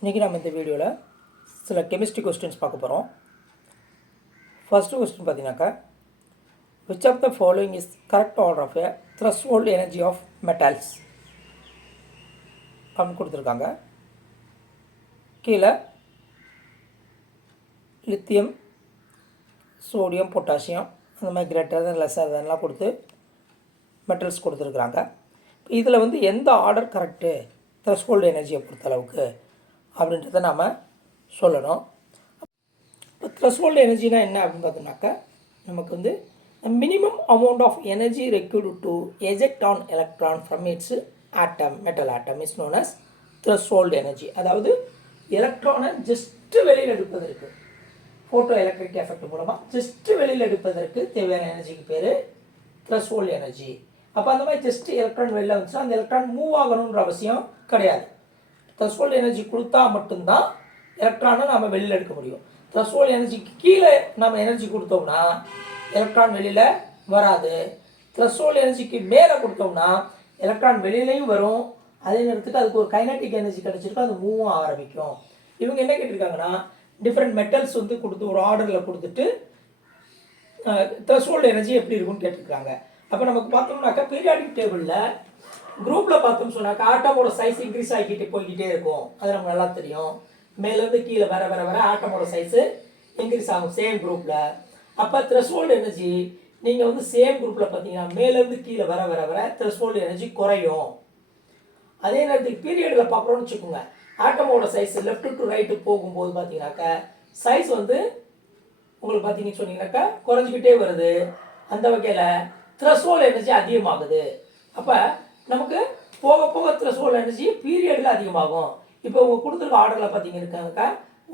இன்றைக்கி நம்ம இந்த வீடியோவில் சில கெமிஸ்ட்ரி கொஸ்டின்ஸ் பார்க்க போகிறோம். ஃபஸ்ட்டு கொஸ்டின் பார்த்தீங்கன்னாக்கா, which of the following is correct order of a threshold energy of metals அப்படின்னு கொடுத்துருக்காங்க. கீழே லித்தியம், சோடியம், பொட்டாசியம் அந்த மாதிரி கிரேட்டர் தென் லெஸ்ஸர் தென்லாம் கொடுத்து மெட்டல்ஸ் கொடுத்துருக்குறாங்க. இதில் வந்து எந்த ஆர்டர் கரெக்டு த்ரெஷ்ஹோல்டு எனர்ஜியை பொறுத்தளவுக்கு அப்படின்றத நாம் சொல்லணும். இப்போ த்ரெஷ்ஹோல்டு எனர்ஜினா என்ன அப்படின்னு பார்த்தோம்னாக்கா, நமக்கு வந்து minimum amount of energy required to eject an electron from its atom, metal atom is known as threshold energy. அதாவது எலக்ட்ரானை ஜஸ்ட்டு வெளியில் எடுப்பதற்கு, ஃபோட்டோ எலக்ட்ரிக் எஃபெக்ட் மூலமாக ஜஸ்ட்டு வெளியில் எடுப்பதற்கு தேவையான எனர்ஜிக்கு பேர் த்ரெஷ்ஹோல்டு எனர்ஜி. அப்போ அந்த மாதிரி ஜஸ்ட்டு எலக்ட்ரான் வெளியில் வந்துச்சுன்னா அந்த எலக்ட்ரான் மூவ் ஆகணுன்ற அவசியம் கிடையாது. த்ரெஷ்ஹோல்டு எனர்ஜி கொடுத்தா மட்டும்தான் எலக்ட்ரானை நம்ம வெளியில் எடுக்க முடியும். த்ரெஷ்ஹோல்டு எனர்ஜிக்கு கீழே நம்ம எனர்ஜி கொடுத்தோம்னா எலக்ட்ரான் வெளியில் வராது. த்ரெஷ்ஹோல்டு எனர்ஜிக்கு மேலே கொடுத்தோம்னா எலக்ட்ரான் வெளியிலையும் வரும், அதே நேரத்துக்கு அதுக்கு ஒரு கைனட்டிக் எனர்ஜி கிடச்சிருக்கும், அது மூவ் ஆரம்பிக்கும். இவங்க என்ன கேட்டிருக்காங்கன்னா, டிஃப்ரெண்ட் மெட்டல்ஸ் வந்து கொடுத்து ஒரு ஆர்டரில் கொடுத்துட்டு த்ரெஷ்ஹோல்டு எனர்ஜி எப்படி இருக்குன்னு கேட்டிருக்காங்க. அப்போ நமக்கு பார்த்தோம்னாக்கா பீரியாடிக் டேபிளில் குரூப்பில் பார்த்தோம்னு சொன்னாக்கா ஆட்டமோட சைஸ் இன்க்ரீஸ் ஆகிக்கிட்டே போய்கிட்டே இருக்கும். அது நமக்கு நல்லா தெரியும். மேலேருந்து கீழே வர வர வர ஆட்டமோட சைஸு இன்க்ரீஸ் ஆகும் சேம் குரூப்பில். அப்போ த்ரெஷ்ஹோல்டு எனர்ஜி நீங்கள் வந்து சேம் குரூப்பில் பார்த்தீங்கன்னா மேலேருந்து கீழே வர வர வர த்ரெஷ்ஹோல்டு எனர்ஜி குறையும். அதே நேரத்துக்கு பீரியடில் பார்க்குறோன்னு வச்சுக்கோங்க, ஆட்டமோட சைஸ் லெஃப்ட் டு ரைட்டு போகும்போது பார்த்தீங்கன்னாக்கா சைஸ் வந்து உங்களுக்கு பார்த்தீங்கன்னு சொன்னீங்கன்னாக்கா குறைஞ்சிக்கிட்டே வருது. அந்த வகையில் த்ரெஷ்ஹோல்டு எனர்ஜி அதிகமாகுது. அப்போ நமக்கு போக போக த்ரெஷ்ஹோல்டு எனர்ஜி பீரியடில் அதிகமாகும். இப்போ உங்கள் கொடுத்துருக்க ஆர்டரில் பார்த்தீங்கன்னாக்கா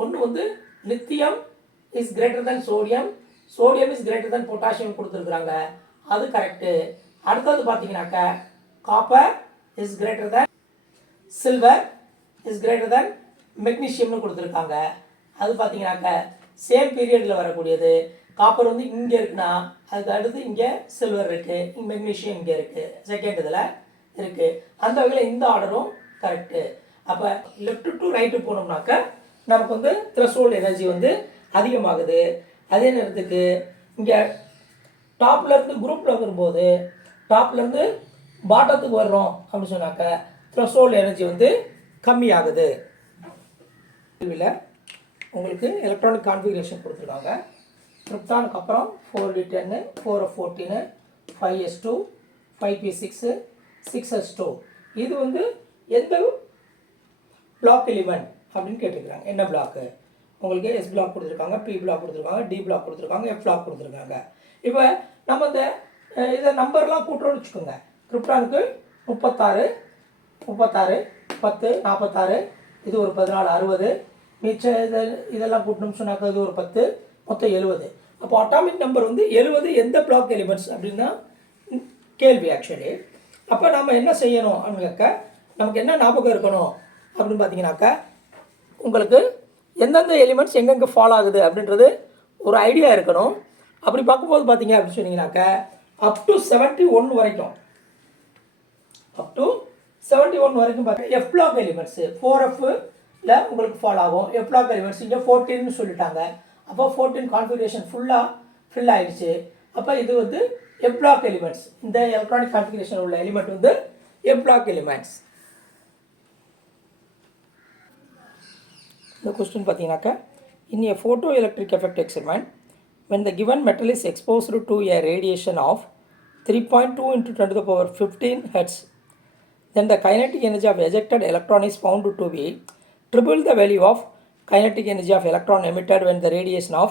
ஒன்று வந்து lithium is greater than sodium, sodium is greater than potassium கொடுத்துருக்குறாங்க, அது கரெக்டு. அடுத்தது பார்த்தீங்கன்னாக்கா copper is greater than silver is greater than மெக்னீஷியம்னு கொடுத்துருக்காங்க, அது பார்த்தீங்கன்னாக்கா சேம் பீரியடில் வரக்கூடியது. காப்பர் வந்து இங்கே இருக்குன்னா அதுக்கு அடுத்து இங்கே சில்வர் இருக்குது, இங்கே மெக்னீஷியம் இங்கே இருக்குது, செகண்ட் இதில் இருக்குது. அந்த வகையில் இந்த ஆர்டரும் கரெக்டு. அப்போ லெஃப்ட் டு ரைட்டு போனோம்னாக்கா நமக்கு வந்து த்ரெஷ்ஹோல்டு எனர்ஜி வந்து அதிகமாகுது. அதே நேரத்துக்கு இங்கே டாப்லேருந்து குரூப்பில் வரும்போது டாப்லேருந்து பாட்டத்துக்கு வர்றோம் அப்படின்னு சொன்னாக்கா த்ரெஷ்ஹோல்டு எனர்ஜி வந்து கம்மியாகுது. கேள்வியில் உங்களுக்கு எலக்ட்ரானிக் கான்ஃபிகரேஷன் கொடுத்துருக்காங்க. கிரிப்டானுக்கு அப்புறம் 4d10, 4f14, 5s2, 5p6, 6s2. இது வந்து எந்த பிளாக் எலிமெண்ட் அப்படின்னு கேட்டுக்கிறாங்க. என்ன பிளாக்கு? உங்களுக்கு எஸ் பிளாக் கொடுத்துருக்காங்க, பி பிளாக் கொடுத்துருக்காங்க, டி பிளாக் கொடுத்துருக்காங்க, எஃப் பிளாக் கொடுத்துருக்காங்க. இப்போ நம்ம இந்த இதை நம்பர்லாம் கூட்டுறோன்னு வச்சுக்கோங்க. கிரிப்டானுக்கு 36, 36, 10, 46, இது ஒரு 14, 60, மிச்ச இதெல்லாம் கூட்டணும்னு சொன்னாக்கா இது ஒரு 10, மொத்தம் 70. அப்போ அட்டாமிக் நம்பர் வந்து 70 எந்த பிளாக் எலிமெண்ட்ஸ் அப்படின்னா கேள்வி ஆக்சுவலி. அப்போ நம்ம என்ன செய்யணும் அப்படின்னாக்கா, நமக்கு என்ன ஞாபகம் இருக்கணும் அப்படின்னு பார்த்தீங்கன்னாக்கா, உங்களுக்கு எந்தெந்த எலிமெண்ட்ஸ் எங்கெங்கே ஃபாலோ ஆகுது அப்படின்றது ஒரு ஐடியா இருக்கணும். அப்படி பார்க்கும்போது பார்த்தீங்க அப்படின்னு சொன்னீங்கன்னாக்கா அப் டு 71 வரைக்கும், அப் டு 71 வரைக்கும் பார்த்தீங்கன்னா எஃப் பிளாக் எலிமெண்ட்ஸு 4Fல உங்களுக்கு ஃபாலோ ஆகும். எஃப் பிளாக் எலிமெண்ட்ஸ் இங்கே 14ன்னு சொல்லிட்டாங்க. அப்போ 14 கான்ஃபிகரேஷன் ஃபுல்லாக ஃபில் ஆகிடுச்சு. அப்போ இது வந்து எஃப் பிளாக் எலிமெண்ட்ஸ். இந்த எலக்ட்ரானிக் கான்ஃபிகரேஷன் உள்ள எலிமெண்ட் வந்து எஃப் பிளாக் எலிமெண்ட்ஸ். இந்த கொஸ்டின் பார்த்தீங்கன்னாக்கா, in a photo electric effect experiment when the given metal is exposed to a radiation of 3.2 into 10 to the power 15 Hz, then the kinetic energy of ejected electron is found to be triple the value of kinetic energy of electron emitted when the radiation of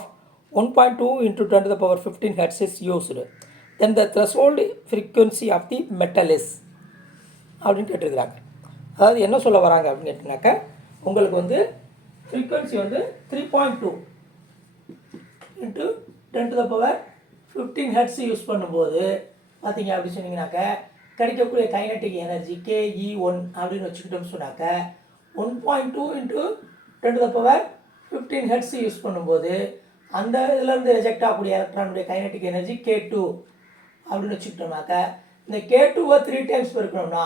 1.2 into 10 to the power 15 Hz is used. Then the threshold frequency of the metal is அப்படின்னு கேட்டிருக்கிறாங்க. அதாவது என்ன சொல்ல வராங்க அப்படின்னு கேட்டிங்கனாக்கா, உங்களுக்கு வந்து ஃப்ரீக்வன்சி வந்து 3.2 into 10 to the power 15 Hz use பண்ணும்போது பார்த்தீங்க அப்படின்னு சொன்னீங்கன்னாக்கா கிடைக்கக்கூடிய கைனட்டிக் எனர்ஜி KE1 அப்படின்னு வச்சுக்கிட்டோம்னு சொன்னாக்க 1.2 into 10 to the power 15 Hz use பண்ணும்போது அந்த இதிலேருந்து ரிஜெக்ட் ஆகக்கூடிய எலக்ட்ரானுடைய கைனட்டிக் எனர்ஜி K2 அப்படின்னு வச்சுக்கிட்டோம்னாக்க இந்த K2வை 3 டைம்ஸ் பெருக்கணும்னா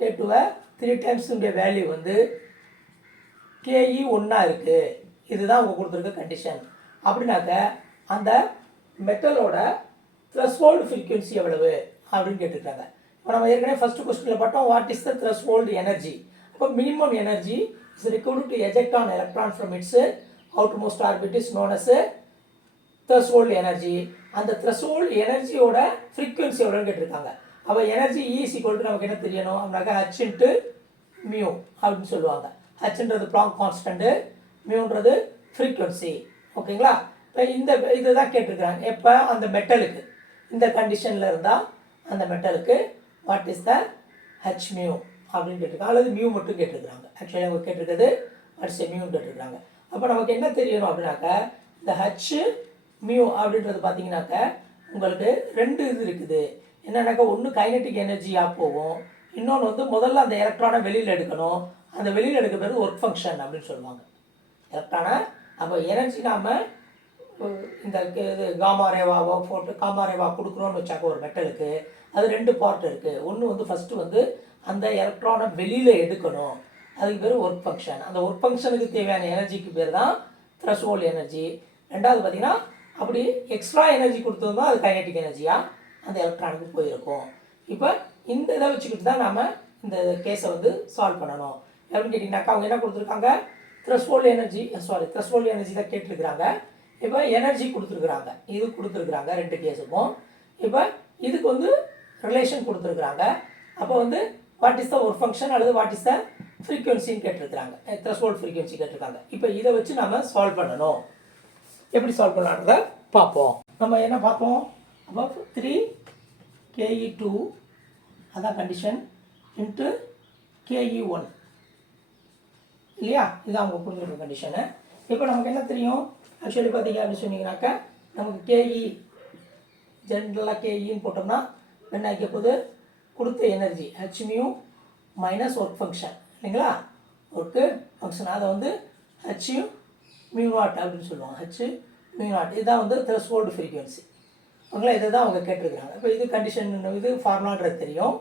K2வை 3 டைம்ஸுடைய வேல்யூ வந்து கேஇ ஒன்றா இருக்குது, இதுதான் அவங்க கொடுத்துருக்க கண்டிஷன். அப்படின்னாக்க அந்த மெட்டலோட த்ரெஷ்ஹோல்டு ஃப்ரீக்வன்சி எவ்வளவு அப்படின்னு கேட்டிருக்காங்க. இப்போ நம்ம ஏற்கனவே ஃபஸ்ட்டு கொஸ்டினில் பார்த்தோம், what is the threshold energy. அப்போ minimum energy is required to eject an electron from its outermost orbit is known as threshold energy. அந்த த்ரெஷ்ஹோல்டு எனர்ஜியோட ஃப்ரீக்வன்சி எவ்வளோன்னு கேட்டிருக்காங்க. அப்போ எனர்ஜி ஈஸ் ஈக்குவல் டு நமக்கு என்ன தெரியணும் அப்படின்னாக்கா ஹச் இன்ட்டு மியூ அப்படின்னு சொல்லுவாங்க. ஹச்ன்றது பிளாங்க் கான்ஸ்டன்ட்டு, மியூன்றது ஃப்ரீக்வன்சி. ஓகேங்களா? இப்போ இந்த இதை தான் கேட்டிருக்கிறாங்க. எப்போ அந்த மெட்டலுக்கு இந்த கண்டிஷனில் இருந்தால் அந்த மெட்டலுக்கு what is the H mu அப்படின்னு கேட்டிருக்காங்க, அல்லது மியூ மட்டும் கேட்டிருக்கிறாங்க. ஆக்சுவலி அவங்க கேட்டிருக்கிறது வாட் இஸ் மியூன்னு கேட்டிருக்கிறாங்க. அப்போ நமக்கு என்ன தெரியணும் அப்படின்னாக்கா இந்த ஹச் மியூ அப்படின்றது பார்த்தீங்கன்னாக்க உங்களுக்கு ரெண்டு இது இருக்குது. என்னன்னாக்கா ஒன்று கைனட்டிக் எனர்ஜியாக போகும், இன்னொன்று வந்து முதல்ல அந்த எலக்ட்ரானை வெளியில் எடுக்கணும். அந்த வெளியில் எடுக்க பேர் ஒர்க் ஃபங்க்ஷன் அப்படின்னு சொல்லுவாங்க எலக்ட்ரானை. அப்போ எனர்ஜி நாம் இந்த இது காமாரேவாவோ போட்டு காமாரேவா கொடுக்குறோன்னு வச்சாக்க ஒரு மெட்டலுக்கு அது ரெண்டு பார்ட் இருக்குது. ஒன்று வந்து ஃபஸ்ட்டு வந்து அந்த எலக்ட்ரானை வெளியில் எடுக்கணும், அதுக்கு பேர் ஒர்க் ஃபங்க்ஷன். அந்த ஒர்க் ஃபங்க்ஷனுக்கு தேவையான எனர்ஜிக்கு பேர் தான் த்ரெஷ்ஹோல்டு எனர்ஜி. ரெண்டாவது பார்த்திங்கன்னா அப்படி எக்ஸ்ட்ரா எனர்ஜி கொடுத்தோம்னா அது கைனட்டிக் எனர்ஜியாக அந்த எலக்ட்ரானுக்கு போயிருக்கும். இப்போ இந்த இதை வச்சுக்கிட்டு தான் நாம் இந்த கேஸை வந்து சால்வ் பண்ணணும். எப்படின்னு கேட்டிங்கனாக்கா அவங்க என்ன கொடுத்துருக்காங்க, த்ரெஷ்ஹோல்டு எனர்ஜி தான் கேட்டிருக்கிறாங்க. இப்போ எனர்ஜி கொடுத்துருக்குறாங்க, இது கொடுத்துருக்குறாங்க ரெண்டு கேஸுக்கும். இப்போ இதுக்கு வந்து ரிலேஷன் கொடுத்துருக்குறாங்க. அப்போ வந்து what is the work function அல்லது வாட் இஸ் த ஃப்ரீக்வன்சின்னு கேட்டிருக்கிறாங்க, த்ரெஷ்ஹோல்டு ஃப்ரீக்வன்சி கேட்டிருக்காங்க. இப்போ இதை வச்சு நம்ம சால்வ் பண்ணணும். எப்படி சால்வ் பண்ணலான்றத பார்ப்போம். நம்ம என்ன பார்ப்போம், அப்போ 3ke2 அதான் கண்டிஷன் இன்ட்டு ke1 இல்லையா, இதுதான் அவங்க கொடுத்துருக்க கண்டிஷனு. இப்போ நமக்கு என்ன தெரியும், ஆக்சுவலி பார்த்தீங்க அப்படின்னு சொன்னீங்கன்னாக்கா நமக்கு கேஇ ஜென்ரலாக கேஇன்னு போட்டோம்னா என்ன ஆகிக்க போது கொடுத்த energy H mu minus work function இல்லைங்களா, ஒர்க்கு ஃபங்க்ஷன் அதை வந்து ஹச் மியூ நாட் அப்படின்னு சொல்லுவாங்க. ஹச் மியூ நாட் இதுதான் வந்து த்ரெஷ்ஹோல்டு ஃப்ரீக்வன்சி. ஓகேங்களா, இதை தான் அவங்க கேட்டிருக்கிறாங்க. இப்போ இது கண்டிஷன், இது ஃபார்முலான்றது தெரியும்.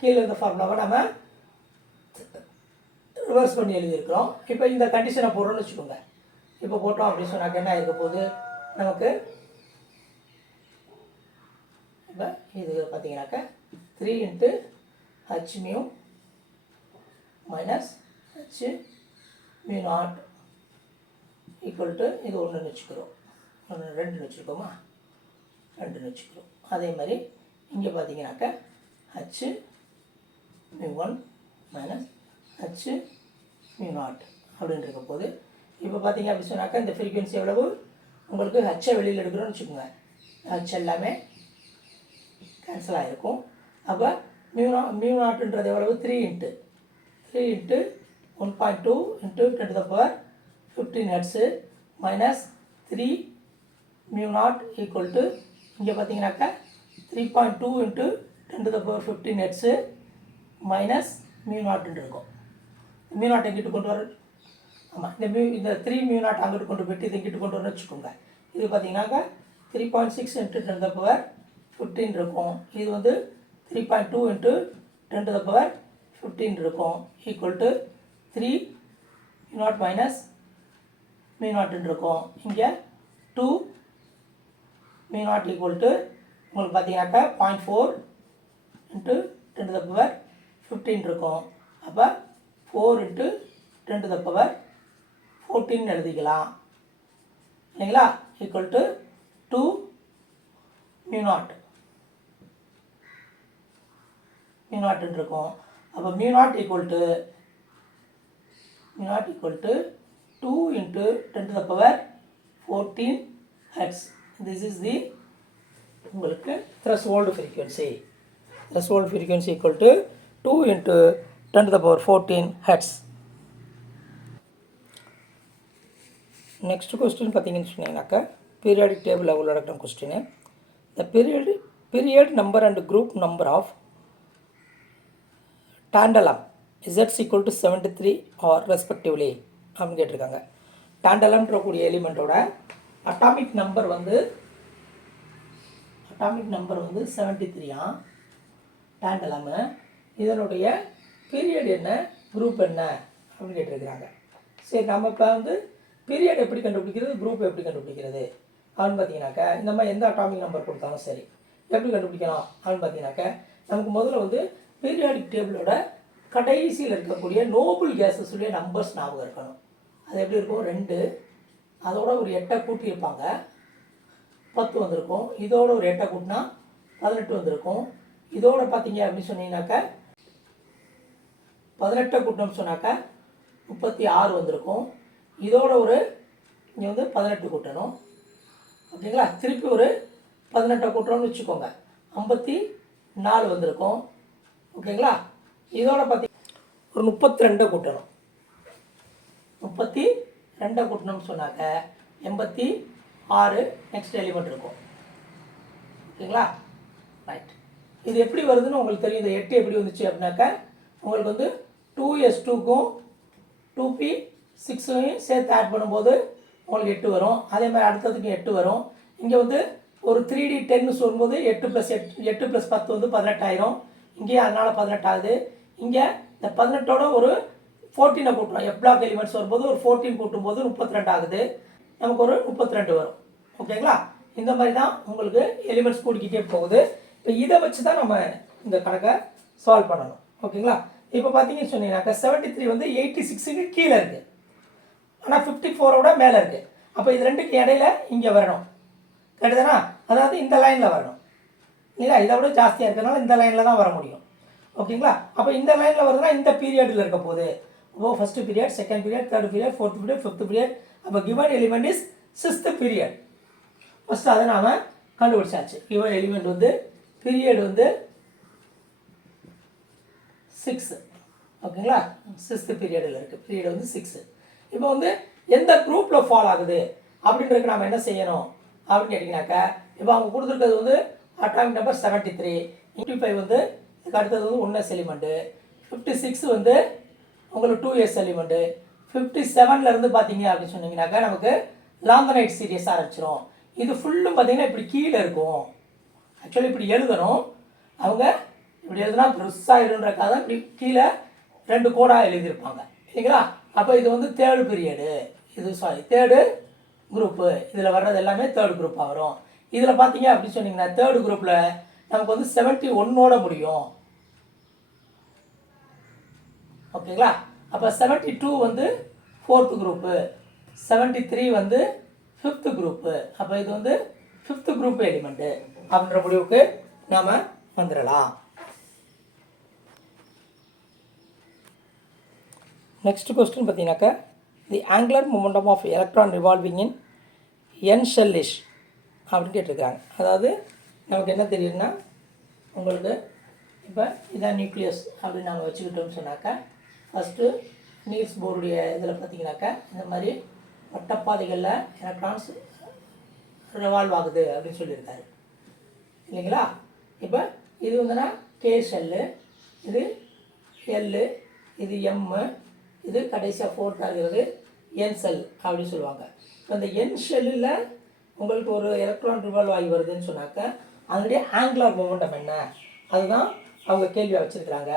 கீழே இந்த ஃபார்முலாவை நம்ம ரிவர்ஸ் பண்ணி எழுதியிருக்கிறோம். இப்போ இந்த கண்டிஷனை போடுறோம்னு வச்சுக்கோங்க. இப்போ போட்டோம் அப்படின்னு சொன்னாக்க என்ன இருக்க போகுது நமக்கு, இப்போ இது பார்த்தீங்கன்னாக்கா 3 into H mu minus H mu naught equal to இது ஒன்றுன்னு வச்சுக்கிறோம், ரெண்டுன்னு வச்சுருக்கோமா, ரெண்டுன்னு வச்சுக்கிறோம். அதே மாதிரி இங்கே பார்த்தீங்கன்னாக்கா H mu 1 minus H mu not அப்படின்னு இருக்க போது. இப்போ பார்த்தீங்க அப்படி சொன்னாக்கா இந்த ஃப்ரீக்வன்சி எவ்வளவு உங்களுக்கு ஹச்சை வெளியில் எடுக்கிறோன்னு வச்சுக்கோங்க, ஹச் எல்லாமே கேன்சல் ஆகிருக்கும். அப்போ மியூ நாட்டுன்றது எவ்வளவு 3 into 1.2 into 10⁻15 hertz minus 3 mu naught equal to இங்கே பார்த்தீங்கன்னாக்கா 3.2 இன்ட்டு 10⁻15 ஹெர்ட்ஸு மைனஸ் மியூ நாட்டுன்னு இருக்கும். மியூ நாட் எங்கிட்டு கொண்டு வர, ஆமாம் இந்த 3 மியூ நாட் அங்கிட்டு கொண்டு போய்ட்டு இது இங்கிட்டு கொண்டு வரணும்னு வச்சுக்கோங்க. இது பார்த்தீங்கன்னாக்கா 3.6 இன்ட்டு 10⁻15 இருக்கும். இது வந்து 3.2 இன்ட்டு 10⁻15 இருக்கும் equal to 3 mu naught minus mu நாட்டுன்னு இருக்கும். இங்கே 2 மியூ நாட் ஈக்குவல் டு உங்களுக்கு பார்த்தீங்கன்னாக்கா 0.4 இன்ட்டு 10⁻15 இருக்கும். அப்போ 4 இன்ட்டு 10⁻14 எழுதிக்கலாம் இல்லைங்களா, ஈக்குவல் டு 2 மியூ நாட்டுன்னு இருக்கும். அப்போ mu naught equal to 2 into 10⁻14 hertz. This is the உங்களுக்கு threshold frequency. Threshold frequency equal to 2 into 10⁻14 hertz. Next question பார்த்தீங்கன்னு சொன்னீங்கன்னாக்கா பீரியாடிக் டேபிளில் உள்ளடக்கிற question. The period number and group number of tantalum இசட்ஸ் equal to 73 are respectively அப்படின்னு கேட்டிருக்காங்க. டாண்டலம்ன்ற கூடிய எலிமெண்ட்டோட atomic number வந்து 73 டாண்டலமு. இதனுடைய பீரியட் என்ன, குரூப் என்ன அப்படின்னு கேட்டிருக்கிறாங்க. சரி, நம்ம இப்போ வந்து பீரியட் எப்படி கண்டுபிடிக்கிறது, குரூப் எப்படி கண்டுபிடிக்கிறது அப்படின்னு பார்த்தீங்கன்னாக்கா, இந்த மாதிரி எந்த அட்டாமிக் நம்பர் கொடுத்தாலும் சரி எப்படி கண்டுபிடிக்கலாம் அப்படின்னு பார்த்தீங்கன்னாக்கா, நமக்கு முதல்ல வந்து பீரியாடிக் டேபிளோட கடைசியில் இருக்கக்கூடிய நோபல் கேஸஸுடைய நம்பர்ஸ் ஞாபகம் இருக்கணும். அது எப்படி இருக்கும், 2, அதோட ஒரு 8 கூட்டியிருப்பாங்க, 10 வந்திருக்கும். இதோட ஒரு 8 கூட்டினா 18 வந்திருக்கும். இதோட பார்த்தீங்க அப்படின்னு சொன்னீங்கன்னாக்கா 18 கூட்டணும்னு சொன்னாக்கா 36 வந்திருக்கும். இதோட ஒரு இங்கே வந்து 18 கூட்டணும். ஓகேங்களா, திருப்பி ஒரு 18 கூட்டுறோம்னு வச்சுக்கோங்க, 54 வந்திருக்கும். ஓகேங்களா, இதோட பார்த்தீங்க ஒரு 32 கூட்டணும். 32 கூட்டணும்னு சொன்னாக்க 86 நெக்ஸ்ட் எலிமெண்ட் இருக்கும். ஓகேங்களா, ரைட். இது எப்படி வருதுன்னு உங்களுக்கு தெரியும். இந்த 8 எப்படி வந்துச்சு அப்படின்னாக்கா, உங்களுக்கு வந்து 2s2க்கும் 2p6ஐயும் சேர்த்து ஆட் பண்ணும்போது உங்களுக்கு 8 வரும். அதே மாதிரி அடுத்ததுக்கு 8 வரும். இங்கே வந்து ஒரு 3D10 சொல்லும்போது 8 + 10 வந்து 18 ஆயிரும். இங்கேயே அதனால் 18 ஆகுது. இங்கே இந்த 18ஓட ஒரு 14 கூட்டுறோம். எப்ளாக் எலிமெண்ட்ஸ் வரும்போது ஒரு 14 கூட்டும்போது 32 ஆகுது. நமக்கு ஒரு 32 வரும். ஓகேங்களா, இந்த மாதிரி தான் உங்களுக்கு எலிமெண்ட்ஸ் கூட்டிக்கிட்டே போகுது. இப்போ இதை வச்சு தான் நம்ம இந்த கணக்கை சால்வ் பண்ணணும். ஓகேங்களா, இப்போ பார்த்தீங்கன்னு சொன்னீங்கன்னாக்கா 73 வந்து 86க்கு கீழே இருக்குது, ஆனால் 54ஓட மேலே இருக்குது. அப்போ இது ரெண்டுக்கு இடையில இங்கே வரணும், கேட்டுதானா? அதாவது இந்த லைனில் வரணும் இல்லைங்களா, இதை விட ஜாஸ்தியாக இருக்கிறதுனால இந்த லைனில் தான் வர முடியும். ஓகேங்களா, அப்போ இந்த லைனில் வருதுன்னா இந்த பீரியடில் இருக்க போகுது. அப்போ first period, second period, third period, fourth period, fifth period. அப்போ given element is 6th period. First அதை நாம் கண்டுபிடிச்சாச்சு. கிவன் எலிமெண்ட் வந்து பீரியட் வந்து 6. ஓகேங்களா, 6th பீரியடில் இருக்குது. பீரியட் வந்து 6. இப்போ வந்து எந்த குரூப்பில் ஃபால் ஆகுது அப்படின்றதுக்கு நாம் என்ன செய்யணும் அப்படின்னு கேட்டிங்கனாக்கா, இப்போ அவங்க கொடுத்துருக்கிறது வந்து அட்டாமிக் நம்பர் 73, 55 வந்து இதுக்கு அடுத்தது வந்து 1s எலிமெண்ட்டு, 56 வந்து உங்களுக்கு 2s எலிமெண்ட்டு, 57லேருந்து பார்த்தீங்க அப்படின்னு சொன்னீங்கன்னாக்கா நமக்கு லாந்தனைட் சீரியஸ் ஆரம்பிச்சிடும். இது ஃபுல்லும் பார்த்தீங்கன்னா இப்படி கீழே இருக்கும். ஆக்சுவலி இப்படி எழுதணும், அவங்க இப்படி எழுதுனா பெருசாகிடுன்றக்காக தான் இப்படி கீழே 2 கோடாக எழுதியிருப்பாங்க இல்லைங்களா. அப்போ இது வந்து தேர்டு பீரியடு, இது தேர்டு குரூப்பு. இதில் வர்றது எல்லாமே தேர்டு குரூப்பாக வரும். இதில் பார்த்தீங்க அப்படின்னு சொன்னீங்கன்னா தேர்டு குரூப்பில் நமக்கு வந்து 71ஓட முடியும். ஓகேங்களா, அப்போ 72 வந்து 4th குரூப்பு, 73 வந்து 5th குரூப்பு. அப்போ இது வந்து 5th குரூப் எலிமெண்ட்டு அப்படின்ற முடிவுக்கு நாம் வந்துடலாம். நெக்ஸ்ட் கொஸ்டின் பார்த்தீங்கன்னாக்கா, the angular momentum of electron revolving in N shell is அப்படின்னு கேட்டிருக்காங்க. அதாவது நமக்கு என்ன தெரியுதுன்னா, உங்களுக்கு இப்போ இதான் நியூக்ளியஸ் அப்படின்னு நாங்கள் வச்சுக்கிட்டோம்னு சொன்னாக்கா, ஃபஸ்ட்டு நீல்ஸ் போருடைய இதில் பார்த்தீங்கன்னாக்கா இந்த மாதிரி வட்டப்பாதைகளில் எலக்ட்ரான்ஸ் ரிவால்வ் ஆகுது அப்படின்னு சொல்லியிருக்காரு இல்லைங்களா. இப்போ இது வந்துன்னா கே ஷெல்லு, இது எல்லு, இது எம்மு, இது கடைசியாக ஃபோர்த்தாக இருக்கிறது என் செல் அப்படின்னு சொல்லுவாங்க. இப்போ இந்த என் ஷெல்லில் உங்களுக்கு ஒரு எலக்ட்ரான் ரிவால்வ் ஆகி வருதுன்னு சொன்னாக்கா அதனுடைய ஆங்குலர் மொமெண்டம் என்ன, அதுதான் அவங்க கேள்வியாக வச்சுருக்கிறாங்க.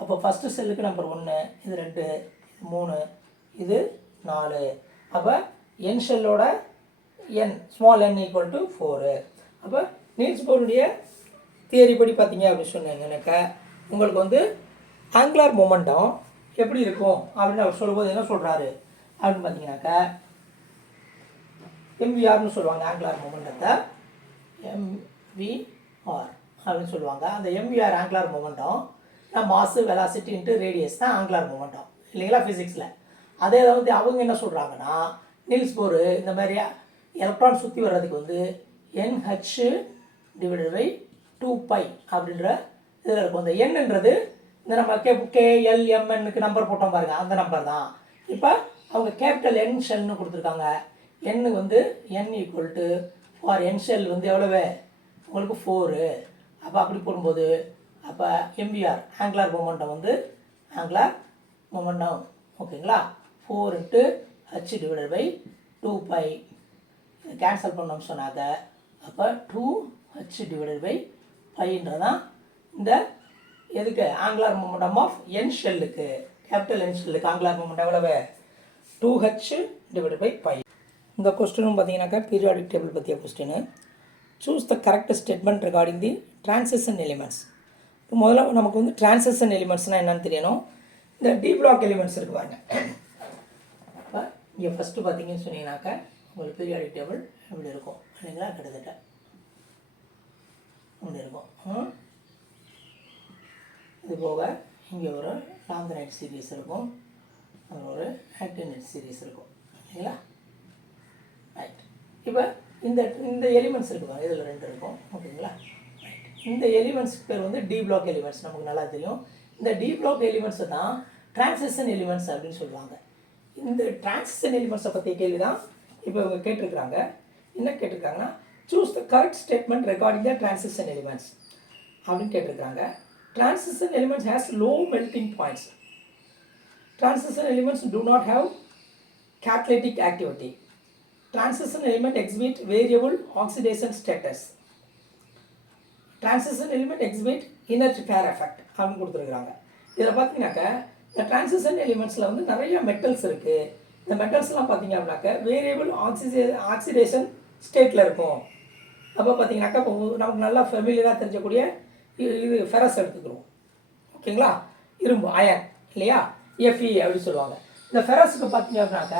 அப்போ ஃபஸ்ட்டு செல்லுக்கு நம்பர் 1, இது 2, இது 3, இது 4. அப்போ என் ஷெல்லோட என் ஸ்மால் என் ஈக்குவல் டு 4. அப்போ நீல்ஸ் போருடைய தியரி படி பார்த்தீங்க அப்படின்னு சொன்னீங்கன்னாக்கா உங்களுக்கு வந்து ஆங்குலர் மொமெண்டம் எப்படி இருக்கும் அப்படின்னு அவர் சொல்லும்போது என்ன சொல்கிறாரு அப்படின்னு பார்த்தீங்கன்னாக்கா, எம்விஆர்னு சொல்லுவாங்க. ஆங்குலர் மொமெண்டத்தை எம்விஆர் அப்படின்னு சொல்லுவாங்க. அந்த எம்விஆர் ஆங்குலர் மொமெண்டம் மாசு வெலாசிட்டி இன்ட்டு ரேடியஸ் தான் ஆங்குலர் மொமெண்டம் இல்லைங்களா ஃபிசிக்ஸில். அதே வந்து அவங்க என்ன சொல்கிறாங்கன்னா, நீல்ஸ் போர் இந்த மாதிரி எலக்ட்ரான் சுற்றி வர்றதுக்கு வந்து NH/2π அப்படின்ற இதில் இருக்கும். இந்த என்ன்றது இந்த நம்ம KLMNக்கு நம்பர் போட்டோம் பாருங்கள், அந்த நம்பர் தான். இப்போ அவங்க கேபிட்டல் என் ஷெல்னு கொடுத்துருக்காங்க. என்னு வந்து N equal to for N shell வந்து எவ்வளவு உங்களுக்கு 4. அப்போ அப்படி போடும்போது அப்போ எம்பிஆர் ஆங்குலர் மொமெண்டம் வந்து ஆங்குலர் மொமெண்டம் ஓகேங்களா 4 × H/2π கேன்சல் பண்ணோம்னு சொன்னாங்க. அப்போ 2H/πன்றதான் இந்த எதுக்கு ஆங்குலர் மொமெண்டம் ஆஃப் என் ஷெல்லுக்கு, கேபிட்டல் என் ஷெல்லுக்கு ஆங்குலர் மொமெண்டம் எவ்வளவு 2h/π. இந்த கொஸ்டினும் பார்த்தீங்கன்னாக்கா பீரியாடிக் டேபிள் பற்றிய question. Choose the correct statement regarding the transition elements. இப்போ முதல்ல நமக்கு வந்து டிரான்சிஷன் எலிமெண்ட்ஸ்னால் என்னென்னு தெரியணும். இந்த டி பிளாக் எலிமெண்ட்ஸ் இருக்கு பாருங்க. இப்போ இங்கே ஃபஸ்ட்டு பார்த்தீங்கன்னு சொன்னீங்கன்னாக்கா உங்களுக்கு பீரியாடிக் டேபிள் இப்படி இருக்கும் இல்லைங்களா, கிட்டத்தட்ட இப்படி இருக்கும். இது போக இங்கே ஒரு லாந்தனைட் சீரீஸ் இருக்கும், அப்புறம் ஒரு ஆக்டினைட் சீரீஸ் இருக்கும் இல்லைங்களா. ரைட். இப்போ இந்த இந்த எலிமெண்ட்ஸ் இருக்குவாங்க, இதில் 2 இருக்கும் ஓகேங்களா. ரைட். இந்த எலிமெண்ட்ஸ் பேர் வந்து டி பிளாக் எலிமெண்ட்ஸ், நமக்கு நல்லா தெரியும். இந்த டி பிளாக் எலிமெண்ட்ஸை தான் டிரான்சிஷன் எலிமெண்ட்ஸ் அப்படின்னு சொல்லுவாங்க. இந்த டிரான்சிஷன் எலிமெண்ட்ஸை பற்றிய கேள்வி தான் இப்போ இவங்க கேட்டிருக்கிறாங்க. என்ன கேட்டிருக்காங்கன்னா choose the correct statement regarding the transition elements அப்படின்னு கேட்டிருக்காங்க. Transition elements has low melting points. Transition elements do not have catalytic activity. Transition element exhibit variable oxidation status. Transition element exhibit inert pair effect அப்படின்னு கொடுத்துருக்குறாங்க. இதில் பார்த்தீங்கன்னாக்கா இந்த transition எலிமெண்ட்ஸில் வந்து நிறைய metals இருக்குது. இந்த மெட்டல்ஸ்லாம் பார்த்தீங்க அப்படின்னாக்கா வேரியபிள் ஆக்சிடேஷன் ஸ்டேட்டில் இருக்கும். அப்போ பார்த்தீங்கன்னாக்கா இப்போ நமக்கு நல்லா ஃபெமிலியராக தெரிஞ்சக்கூடிய இது ஃபெரஸ் எடுத்துக்கிறோம் ஓகேங்களா, இரும்பு அயன் இல்லையா, எஃப்இ அப்படின்னு சொல்லுவாங்க. இந்த ஃபெரஸுக்கு பார்த்தீங்க அப்படின்னாக்க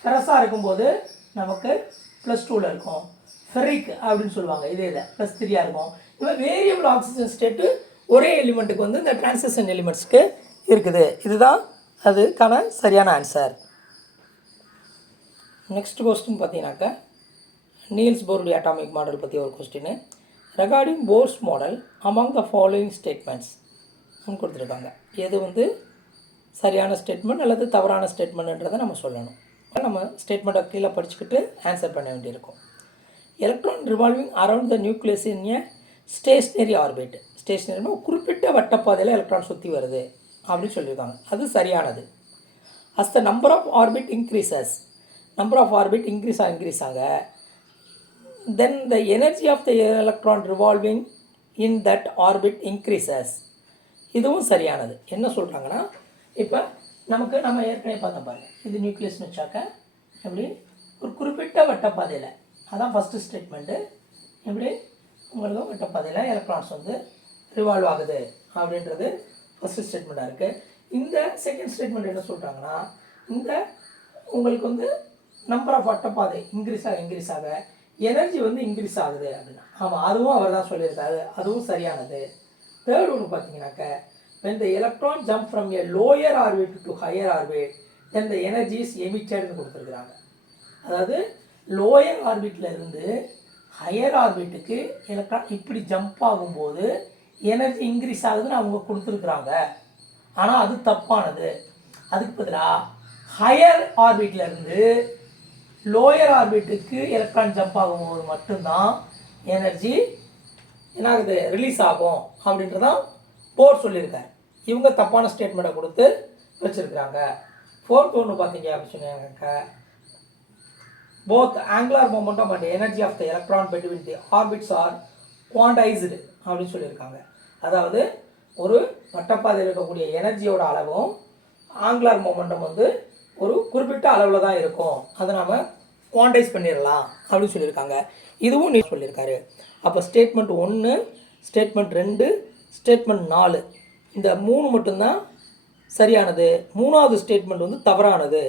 ஃபெரஸாக இருக்கும்போது நமக்கு +2 இருக்கும். ஃபெரிக் அப்படின்னு சொல்லுவாங்க, இதே இதை +3 இருக்கும். இப்போ வேரியபிள் ஆக்சிஜன் ஸ்டேட்டு ஒரே எலிமெண்ட்டுக்கு வந்து இந்த டிரான்சிஷன் எலிமெண்ட்ஸ்க்கு இருக்குது. இதுதான் அதுக்கான சரியான ஆன்சர். நெக்ஸ்ட் கொஸ்டின் பார்த்தீங்கன்னாக்கா நீல்ஸ் போருடைய அட்டாமிக் மாடல் பற்றி ஒரு question. Recording force model among the following statements கொடுத்துருக்காங்க. எது வந்து சரியான ஸ்டேட்மெண்ட் அல்லது தவறான ஸ்டேட்மெண்ட்ன்றதை நம்ம சொல்லணும். நம்ம ஸ்டேட்மெண்ட்டை கீழே படிச்சுக்கிட்டு ஆன்சர் பண்ண வேண்டியிருக்கும். Electron revolving around the nucleus in a stationary orbit. ஸ்டேஷ்னரினா குறிப்பிட்ட வட்டப்பாதையில் எலக்ட்ரான் சுற்றி வருது அப்படின்னு சொல்லியிருக்காங்க. அது சரியானது. As the number of orbit increases, number of orbit increase ஆக then the energy of the electron revolving in that orbit increases. இதுவும் சரியானது. என்ன சொல்கிறாங்கன்னா இப்போ நம்ம ஏற்கனவே பார்த்தோம் பாருங்கள், இது நியூக்ளியஸ்னு வச்சாக்க எப்படி ஒரு குறிப்பிட்ட வட்டப்பாதையில், அதான் ஃபஸ்ட்டு ஸ்டேட்மெண்ட்டு, எப்படி உங்களுக்கு வட்டப்பாதையில் எலக்ட்ரான்ஸ் வந்து ரிவால்வ் ஆகுது அப்படின்றது ஃபஸ்ட்டு ஸ்டேட்மெண்ட்டாக இருக்குது. இந்த செகண்ட் ஸ்டேட்மெண்ட் என்ன சொல்கிறாங்கன்னா இந்த உங்களுக்கு வந்து நம்பர் ஆஃப் வட்டப்பாதை இன்க்ரீஸ் ஆக எனர்ஜி வந்து இன்க்ரீஸ் ஆகுது அப்படின்னா, ஆமாம் அதுவும் அவர் தான் சொல்லியிருக்காரு, அதுவும் சரியானது. தேர்ட் ஒன்று பார்த்தீங்கன்னாக்க when the electron jump from a lower orbit to higher orbit then the energy is emitted கொடுத்துருக்குறாங்க. அதாவது லோயர் ஆர்பிட்டில் இருந்து ஹையர் ஆர்பிட்டுக்கு எலக்ட்ரான் இப்படி ஜம்ப் ஆகும்போது எனர்ஜி இன்க்ரீஸ் ஆகுதுன்னு அவங்க கொடுத்துருக்குறாங்க. ஆனால் அது தப்பானது. அதுக்கு பதிலாக ஹையர் ஆர்பிட்டில் இருந்து லோயர் ஆர்பிட்டுக்கு எலக்ட்ரான் ஜம்ப் ஆகும்போது மட்டும்தான் எனர்ஜி என்ன ஆகுது, ரிலீஸ் ஆகும் அப்படின்றதான் போர் சொல்லியிருக்காரு. இவங்க தப்பான ஸ்டேட்மெண்ட்டை கொடுத்து வச்சுருக்குறாங்க. ஃபோர்த் ஒன்று பார்த்தீங்க அப்படின்னு சொன்னாங்க both angular momentum and energy of the electron between the orbits are quantised அப்படின்னு சொல்லியிருக்காங்க. அதாவது ஒரு வட்டப்பாதையில் இருக்கக்கூடிய எனர்ஜியோட அளவும் ஆங்குலார் மொமெண்டம் வந்து ஒரு குறிப்பிட்ட அளவில் தான் இருக்கும், அதை நாம் குவான்டைஸ் பண்ணிடலாம் அப்படின்னு சொல்லியிருக்காங்க. இதுவும் நீ சொல்லியிருக்காரு. அப்போ ஸ்டேட்மெண்ட் 1, ஸ்டேட்மெண்ட் 2, ஸ்டேட்மெண்ட் 4 இந்த 3 மட்டும்தான் சரியானது. 3வது ஸ்டேட்மெண்ட் வந்து தவறானது.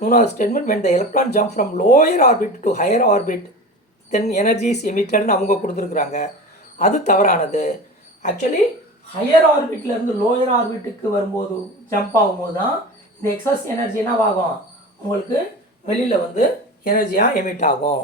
3வது statement when the electron jump from lower orbit to higher orbit then energy is emitted அவங்க கொடுத்துருக்குறாங்க, அது தவறானது. ஆக்சுவலி ஹையர் ஆர்பிட்லேருந்து லோயர் ஆர்பிட்டுக்கு வரும்போது ஜம்ப் ஆகும்போது தான் இந்த எக்ஸஸ் எனர்ஜி என்னவாகும், உங்களுக்கு வெளியில் வந்து எனர்ஜியாக எமிட் ஆகும்.